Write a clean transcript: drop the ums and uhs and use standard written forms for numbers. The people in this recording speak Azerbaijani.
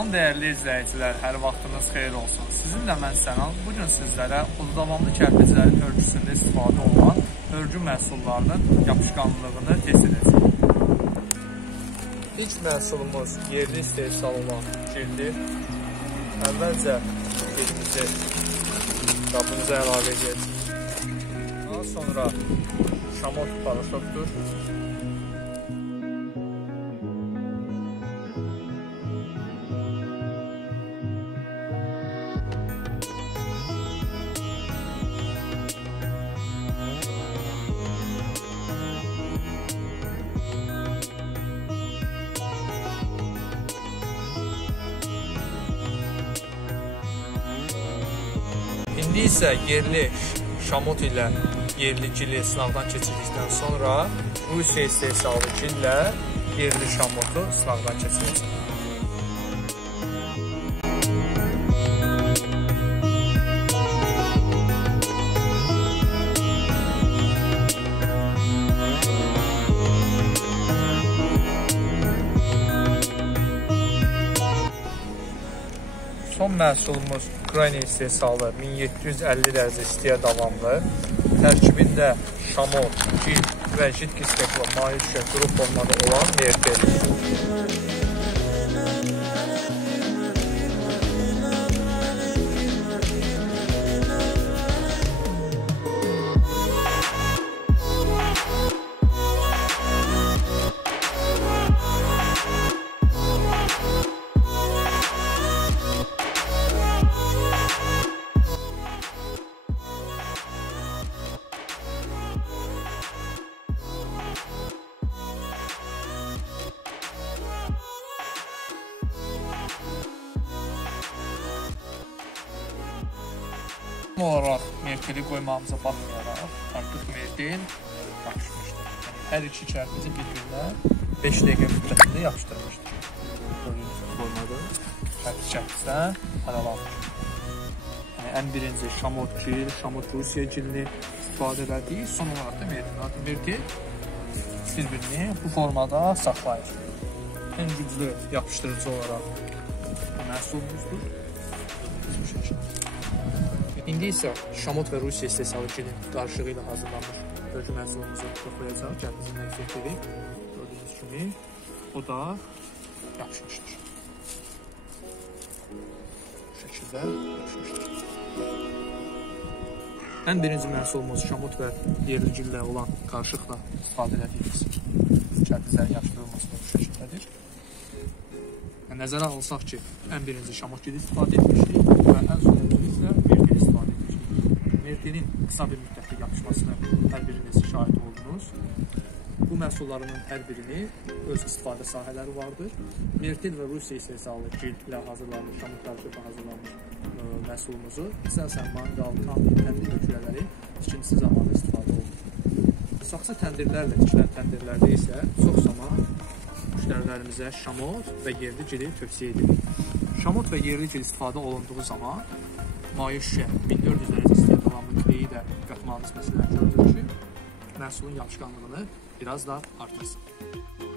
Salam dəyərli izləyicilər, hər vaxtınız xeyir olsun. Sizinlə mən Sənal. Bugün sizlərə uzundavanlı kərpiclərin örgüsündə istifadə olunan örgü məhsullarının yapışqanlığını test edəcəyik. İlk məhsulumuz yerli istehsal olan cildir. Əvvəlcə cildimizi qabımıza əlavə edəcəyik. Daha sonra şamot paraşokdur. İndi isə yerli şamot ilə yerli cili sınaqdan keçirdikdən sonra Rusiya istehsalı cillə yerli şamotu sınaqdan keçirəcək. Son məhsulumuz Ukrayna istehsalı 1750 dərəcə istiyə davamlı. Tərkibində şamot, cild və jidkis steklo maye şüşə quru formada olan mertel. Olaraq merteli qoymamıza baxmayaraq artıq mertel yapışmışdır. Hər iki kərpici bir-birinə 5 dəqiqə müddətində yapışdırmışdır. Gördüyünüz formada kərpic-kərpicdən aralanmış. Ən birinci şamot cil, şamot Rusiya cilini istifadə elədik. Son olaraq da mertel. Mertel bir-birini bu formada saxlayır. Ən güclü yapışdırıcı olaraq məhsulumuzdur. Bu şəkildə. İndi isə şamot və Rusiya istehsalı cilin qarışığı ilə hazırlanmış örgü məhsulumuzu yoxlayacaq. Kərpicini əksət edib, gördüyünüz kimi o da yapışmışdır. Bu şəkildə yapışmışdır. Ən birinci məhsulumuz şamot və yerli cillə olan qarışıqla istifadə edədiyimiz kərpiclərin yapışdırılması bu şəkildədir. Nəzərə alsaq ki, ən birinci şamot cili istifadə etmişdik və ən sonuncu isə mertel istifadə etmişdik. Mertelin qısa bir müddətli yapışmasına hər biriniz şahid oldunuz. Bu məhsullarının hər birini öz istifadə sahələri vardır. Mertel və Rusiya istehsalı cildlə hazırlanmış, şamot qarışıqla hazırlanmış məhsulumuzu əsasən manqal, kamp, təndir və külələri tikintisi zamanı istifadə olunur. Saxsı təndirlərlə tikilən təndirlərdə isə çox zaman müştərilərimizə şamot və yerli cili tövsiyə edilir. Şamot və yerli cil istifadə olunduğu zaman maye şüşə 1400 dərəcə istiyə davamlı küləyi də qatmanız məsələn görülür ki, məhsulun yapışqanlığını biraz da artırsın.